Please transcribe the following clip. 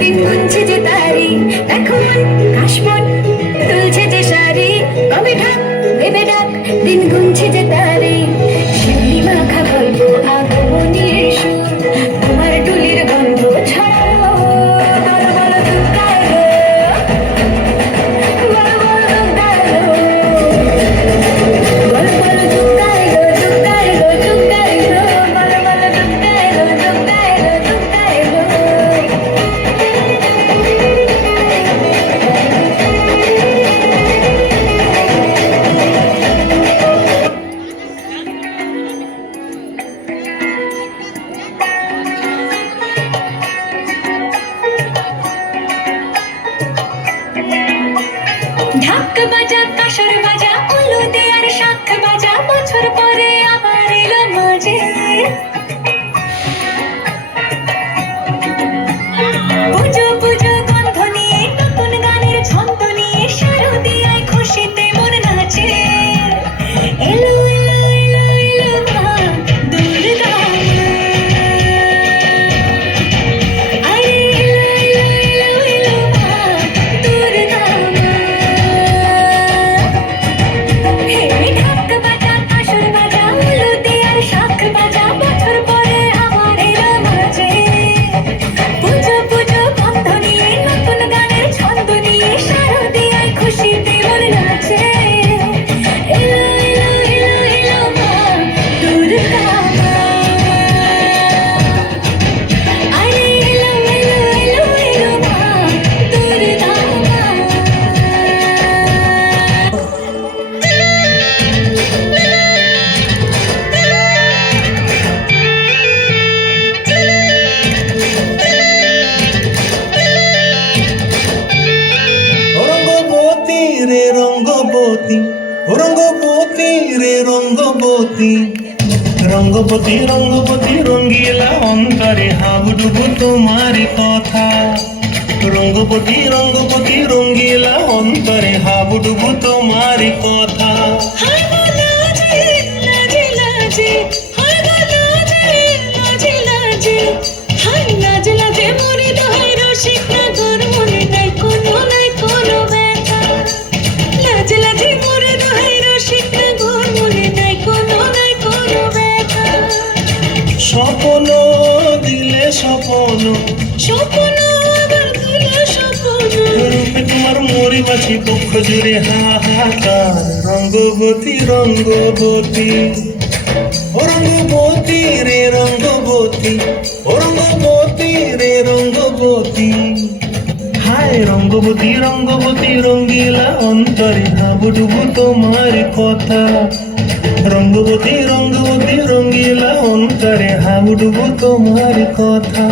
দিন গুনছে যে তারি, দেখো মন কাশবন তুলছে যে শাড়ি, কবে ঢাক ভেবে ডাক, দিন গুনছে যে তারি। শিউলি মাখা গল্প আগমনীর সুর, তোমার টুলির গন্ধ ছড়ালো। বলো বলো দুগ্গা এলো, বলো বলো দুগ্গা এলো, বলো বলো দুগ্গা এলো, দুগ্গা এলো, দুগ্গা এলো, বলো বলো দুগ্গা এলো, দুগ্গা এলো, দুগ্গা এলো। ঢাক বাজা কাঁসর বাজা উলুদে আর শাঁখ বাজা, বছর পরে আবার এলো মাঝে। পুজো পুজো গন্ধ নিয়ে, নতুন গানের ছন্দ নিয়ে, শারদিয়ায় খুশিতে মন নাচে। এলো এলো এলো এলো মা দুর্গা মা, আরে এলো এলো এলো এলো মা দুর্গা মা। হে ঢাক বাজা কাঁসর বাজা উলুদে আর শাঁখ বাজা, বছর পরে আবার এলো মাঝে। পুজো পুজো গন্ধ নিয়ে, নতুন গানের ছন্দ নিয়ে, শারদিয়ায় খুশিতে মন নাচে। এলো এলো এলো এলো মা দুর্গা মা, আরে এলো এলো এলো এলো মা দুর্গা মা। রঙ্গবতী রে রঙ্গবতী, রঙ্গবতী রে রঙ্গবতী, রঙ্গবতী রঙ্গবতী রঙ্গিলা অন্তরে হাবুডুবু তোমার কথা। রঙ্গবতী রঙ্গবতী রঙ্গিলা অন্তরে হাবুডুবু তোমার কথা। হায় গো লাজে লাজে লাজে, হায় গো লাজে লাজে লাজে, হায় লাজে লাজে মরে দোহাই রসিক নাগর, মনে নাই কোনো ব্যথা। লাজে লাজে মরে দোহাই রসিক নাগর, মনে নাই কোনো ব্যথা। স্বপ্ন দিলে স্বপ্ন, স্বপ্ন আবার দিলে স্বপ্ন, রূপে তোমার মরি বাছি পক্ষ জুড়ে হাহাকার। রঙ্গবতী রঙ্গবতী, ও রঙ্গবতী রে রঙ্গবতী, ও রঙ্গবতী রে রঙ্গবতী। হায় রঙ্গবতী রঙ্গবতী রঙ্গিলা অন্তরে হাবুডুবু তোমার কথা। রঙ্গবতী রঙ্গবতী রঙ্গিলা অন্তরে হাবুডুবু তোমার কথা।